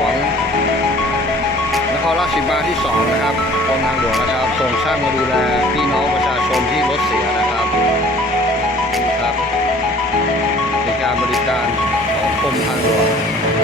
วงนครราชสีมาที่ 2 นะครับกรมทางหลวงนะครับส่งช่างมาดูแลพี่น้องประชาชนที่รถเสียนะครับครับในการบริการของกรมทางหลวง